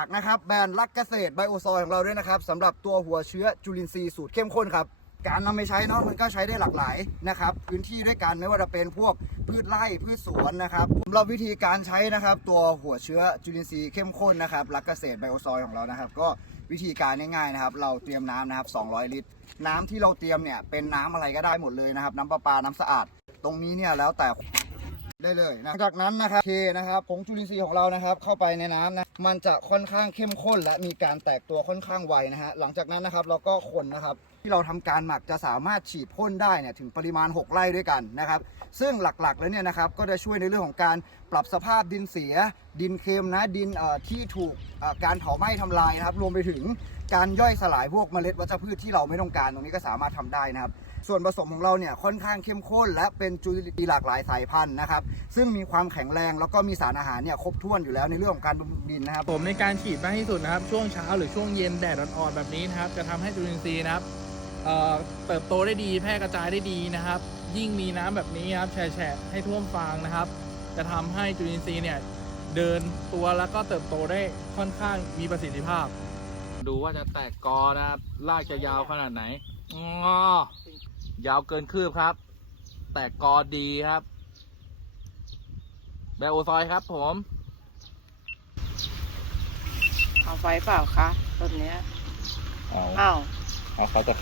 ากนะครับแบรนด์รักเกษตรไบโอซอยของเราด้วยนะครับสำหรับตัวหัวเชื้อจุลินทรีย์สูตรเข้มข้นครับ การนำไปใช้เนาะมันก็ใช้ได้หลากหลายนะครับพื้นที่ด้วยกันไม่ว่าจะเป็นพวกพืชไร่พืชสวนนะครับสำหรับวิธีการใช้นะครับ ตัวหัวเชื้อจุลินทรีย์เข้มข้นนะครับรักเกษตรไบโอซอยของเรานะครับ ก็วิธีการง่ายๆนะครับ เราเตรียมน้ำนะครับ 200 ลิตร น้ำที่เราเตรียมเนี่ยเป็นน้ำอะไรก็ได้หมดเลยนะครับ น้ำประปาน้ำสะอาด ตรงนี้เนี่ยแล้วแต่ ได้เลยนะจากนั้นนะครับเทนะครับผงจุลินทรีย์ของเรานะครับ เข้าไปในน้ำนะมันจะค่อนข้างเข้มข้นและมีการแตกตัวค่อนข้างไวนะฮะหลังจากนั้นนะครับเราก็คนนะครับที่เราทำการหมักจะสามารถฉีดพ่นได้เนี่ยถึงปริมาณ 6 ไร่ด้วยกันนะครับ ซึ่งหลักๆแล้วเนี่ยนะครับก็จะช่วยในเรื่องของการปรับสภาพดินเสีย ดินเค็มนะดินที่ถูกการเผาไหม้ทำลายนะครับ รวมไปถึงการย่อยสลายพวกเมล็ดวัชพืชที่เราไม่ต้องการตรงนี้ก็สามารถทำได้นะครับ ส่วนผสมของเราเนี่ยค่อนข้างเข้มข้น และเป็นจุลินทรีย์หลากหลายสายพันธุ์นะครับซึ่งมีความแข็งแรงแล้วก็มีสารอาหารเนี่ยครบถ้วนอยู่แล้วในเรื่องของการบำรุงดินนะครับผมในการฉีดมากที่สุดนะครับ ช่วงเช้าหรือช่วงเย็นแดดอ่อนๆแบบนี้นะครับจะทำให้จุลินทรีย์นะครับ เอ่อเติบโตได้ดีแพร่กระจายได้ดีนะครับ ยิ่งมีน้ำแบบนี้ครับแฉะๆให้ท่วมฟางนะครับ จะทำให้จุลินทรีย์เนี่ยเดินตัวแล้วก็เติบโตได้ค่อนข้างมีประสิทธิภาพ ดูว่าจะแตกกอนะครับรากจะยาวขนาดไหนงอยาวเกินคืบครับ แตกกอดีครับแบโอซอยครับผมเอาไฟเปล่าคะต้นเนี้ยเอาอ้าวเอาเขาจะ